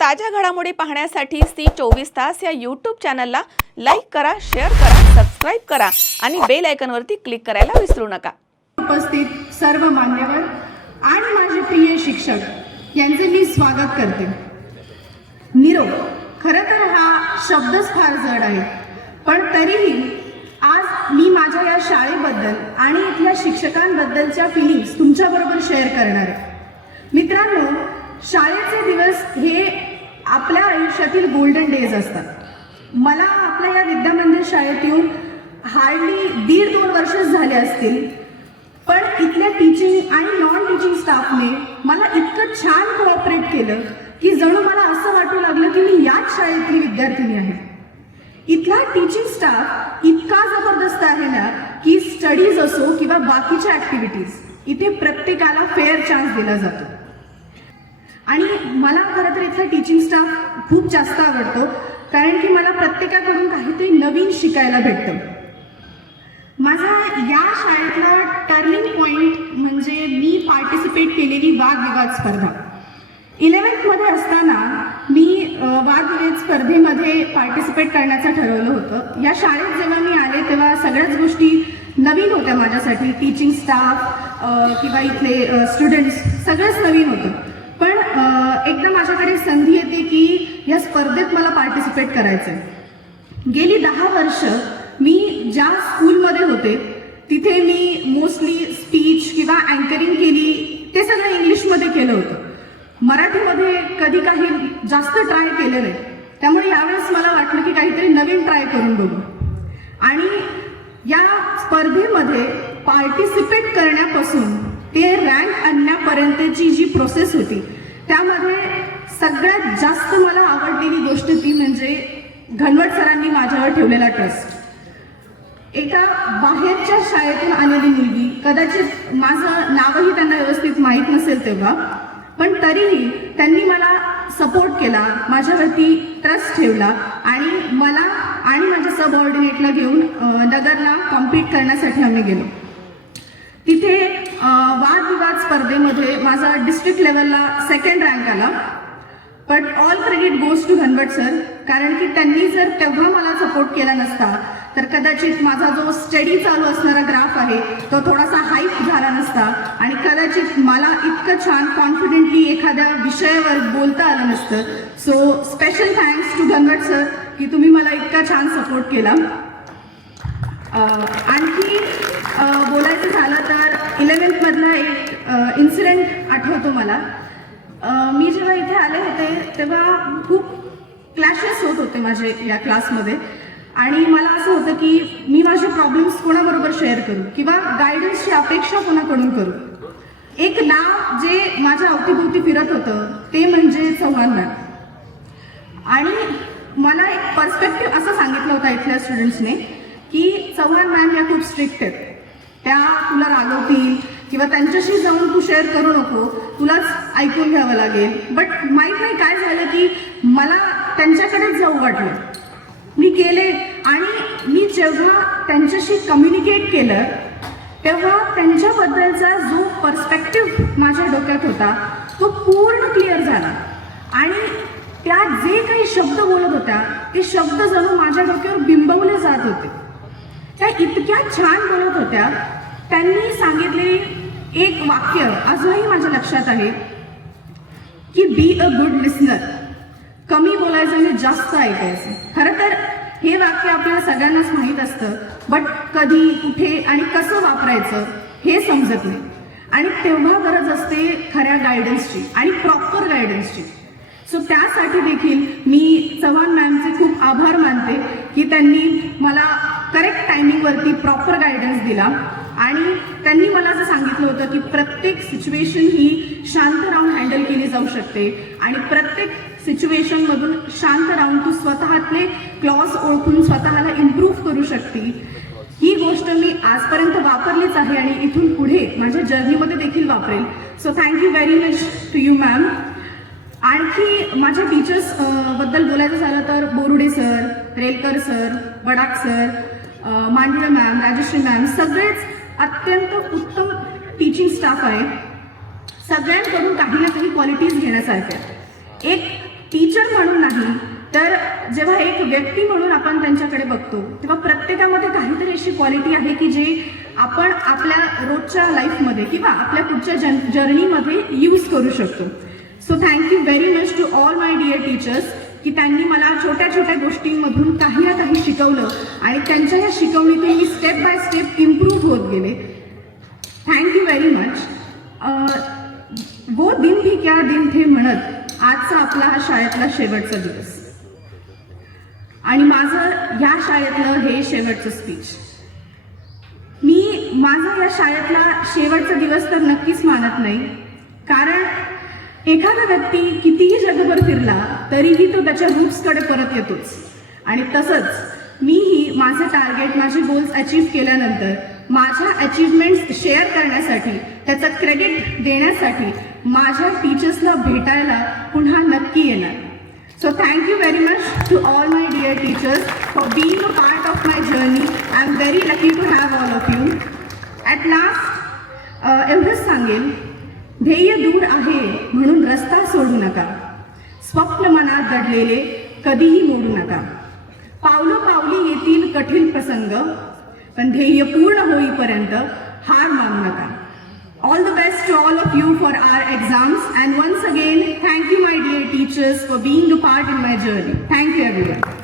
ताज्या घडामोडी पाहण्यासाठी सी24 तास या यूट्यूब चॅनलला लाईक करा, शेअर करा, सबस्क्राइब करा आणि बेल आयकॉनवरती क्लिक करायला विसरू नका। उपस्थित सर्व मान्यवर आणि माझे प्रिय शिक्षक यांचे मी स्वागत करते। निरोप खरं तर हा शब्दच फार जड आहे, पण तरीही आज मी माझ्या या शाळेबद्दल आणि इथल्या शिक्षकांबद्दलच्या फिलिंग्स तुमच्याबरोबर शेअर करणार आहे। मित्रांनो, शाळेचे दिवस हे आपल्या आयुष्यातील गोल्डन डेज असतात। मला आपल्या या विद्यामंदिर शाळेत येऊन हार्डली 1.5-2 वर्ष झाले असतील, पण इथल्या टीचिंग आणि नॉन टीचिंग स्टाफने मला इतकं छान कोऑपरेट केलं की जणू मला असं वाटू लागलं की मी याच शाळेतली विद्यार्थिनी आहे। इथला टीचिंग स्टाफ इतका जबरदस्त आहे ना की स्टडीज असो किंवा बाकीच्या ॲक्टिव्हिटीज इथे प्रत्येकाला फेअर चान्स दिला जातो। आणि मला खरं तर इथला टीचिंग स्टाफ खूप जास्त आवडतो, कारण की मला प्रत्येकाकडून काहीतरी नवीन शिकायला भेटतं। माझा या शाळेतला टर्निंग पॉईंट म्हणजे मी पार्टिसिपेट केलेली वादविवाद स्पर्धा। 11th मध्ये असताना मी वादविवाद स्पर्धेमध्ये पार्टिसिपेट करण्याचं ठरवलं होतं। या शाळेत जेव्हा मी आले तेव्हा सगळ्याच गोष्टी नवीन होत्या माझ्यासाठी, टीचिंग स्टाफ किंवा इथले स्टुडंट्स सगळंच नवीन होतं। पण एकदा माझ्याकडे संधी येते की या स्पर्धेत मला पार्टिसिपेट करायचं आहे। गेली 10 वर्ष मी ज्या स्कूलमध्ये होते तिथे मी मोस्टली स्पीच किंवा अँकरिंग केली, ते सगळं इंग्लिशमध्ये केलं होतं। मराठीमध्ये कधी काही जास्त ट्राय केलं नाही, त्यामुळे यावेळेस मला वाटलं की काहीतरी नवीन ट्राय करून बघू। आणि या स्पर्धेमध्ये पार्टिसिपेट करण्यापासून ते रँक आणण्यापर्यंतची जी प्रोसेस होती त्यामध्ये सगळ्यात जास्त मला आवडलेली गोष्ट ती म्हणजे घनवट सरांनी माझ्यावर ठेवलेला ट्रस्ट। एका बाहेरच्या शाळेतून आलेली मुलगी, कदाचित माझं नावही त्यांना व्यवस्थित माहीत नसेल तेव्हा, पण तरीही त्यांनी मला सपोर्ट केला, माझ्यावरती ट्रस्ट ठेवला आणि मला आणि माझ्या सबऑर्डिनेटला घेऊन नगरला कॉम्पीट करण्यासाठी आम्ही गेलो। तिथे वादविवाद स्पर्धेमध्ये माझा डिस्ट्रिक्ट लेवलला 2nd रँक आला। But all credit goes to Ghanwat sir, कारण की त्यांनी जर तेव्हा मला सपोर्ट केला नसता तर कदाचित माझा जो स्टडी चालू असणारा ग्राफ आहे तो थोडासा हाईप झाला नसता आणि कदाचित मला इतकं छान कॉन्फिडेंटली एखाद्या विषयावर बोलता आलं नसतं। So special thanks to Ghanwat sir की तुम्ही मला इतका छान सपोर्ट केला। आणखी बोलायचं झालं तर 11th मधला एक इन्सिडेंट आठवतो मला। मी जेव्हा इथे आले होते तेव्हा खूप क्लॅशेस होत होते माझे या क्लासमध्ये आणि मला असं होतं की मी माझे प्रॉब्लेम्स कोणाबरोबर शेअर करू किंवा गायडन्सची अपेक्षा कोणाकडून करू। एक नाव जे माझ्या अवतीभोवती फिरत होतं ते म्हणजे चव्हाण मॅम। आणि मला एक पर्स्पेक्टिव्ह असं सांगितलं होतं इथल्या स्टुडंट्सने की चव्हाण मॅम या खूप स्ट्रिक्ट आहेत, त्या तुला रागवतील किंवा त्यांच्याशी जाऊन तू शेअर करू नको, तुलाच ऐकून घ्यावं लागेल। बट माहीत नाही काय झालं की मला त्यांच्याकडेच जाऊ वाटलं। मी गेले आणि मी जेव्हा त्यांच्याशी कम्युनिकेट केलं तेव्हा त्यांच्याबद्दलचा जो पर्स्पेक्टिव्ह माझ्या डोक्यात होता तो पूर्ण क्लिअर झाला आणि त्या जे काही शब्द बोलत होत्या ते शब्द जणू माझ्या डोक्यावर बिंबवले जात होते। त्या इतक्या छान बोलत होत्या। त्यांनी सांगितले एक वाक्य अजूनही माझ्या लक्षात आहे की बी अ गुड लिसनर, कमी बोलायचं आणि जास्त ऐकायचं। खरं तर हे वाक्य आपल्याला सगळ्यांनाच माहीत असतं, बट कधी कुठे आणि कसं वापरायचं हे समजत नाही आणि तेव्हा गरज असते खऱ्या गायडन्सची आणि प्रॉपर गायडन्सची। सो त्यासाठी देखील मी चव्हाण मॅमचे खूप आभार मानते की त्यांनी मला करेक्ट टायमिंगवरती प्रॉपर गायडन्स दिला आणि त्यांनी मला असं सांगितलं होतं की प्रत्येक सिच्युएशन ही शांत राहून हँडल केली जाऊ शकते आणि प्रत्येक सिच्युएशनमधून शांत राहून तू स्वतःतले क्लॉज ओळखून स्वतःला इम्प्रूव्ह करू शकते। ही गोष्ट मी आजपर्यंत वापरलीच आहे आणि इथून पुढे माझ्या जर्नीमध्ये देखील वापरेल। So thank you very much to you ma'am. आणखी माझ्या टीचर्स बद्दल बोलायचं झालं तर Borude sir, Relkar sir, Badak sir, Mandve ma'am, Rajshree ma'am सगळेच अत्यंत उत्तम टीचिंग स्टाफ आहे। सगळ्यांकडून काही ना काही क्वालिटीज घेण्यासारख्या। एक टीचर नाही तर जेव्हा एक व्यक्ती म्हणून आपण त्यांच्याकडे बघतो तेव्हा प्रत्येकामध्ये काहीतरी अशी क्वालिटी आहे की जे आपण आपल्या रोजच्या लाईफमध्ये किंवा आपल्या पुढच्या जर्नीमध्ये यूज करू शकतो. So thank you very much to all my dear teachers की त्यांनी मला छोट्या छोट्या गोष्टींमधून काही ना काही शिकवलं आणि त्यांच्या या शिकवणीतून मी स्टेप बाय स्टेप इम्प्रूव्ह होत गेले. Thank you very much. वो दिन भी क्या दिन थे म्हणत आजचा आपला हा शाळेतला शेवटचा दिवस आणि माझं ह्या शाळेतलं हे शेवटचं स्पीच. मी माझा या शाळेतला शेवटचा दिवस तर नक्कीच मानत नाही, कारण एखादा व्यक्ती कितीही जगभर फिरला तरीही तो त्याच्या रूट्सकडे परत येतोच. आणि तसंच मीही माझे टार्गेट माझे गोल्स अचीव्ह केल्यानंतर माझ्या अचीवमेंट्स शेअर करण्यासाठी त्याचं क्रेडिट देण्यासाठी माझ्या टीचर्सला भेटायला पुन्हा नक्की येणार. So thank you very much to all my dear teachers for being a part of my journey. I am very lucky to have all of you. At last एवढंच सांगेन, ध्येय दूर आहे म्हणून रस्ता सोडू नका, स्वप्न मनात दडलेले कधीही मोडू नका. पावलोपावली येतील कठीण प्रसंग, पण ध्येय पूर्ण होईपर्यंत हार मानू नका. All the best to all of you for our exams, and once again thank you my dear teachers for being a part in my journey. Thank you everyone.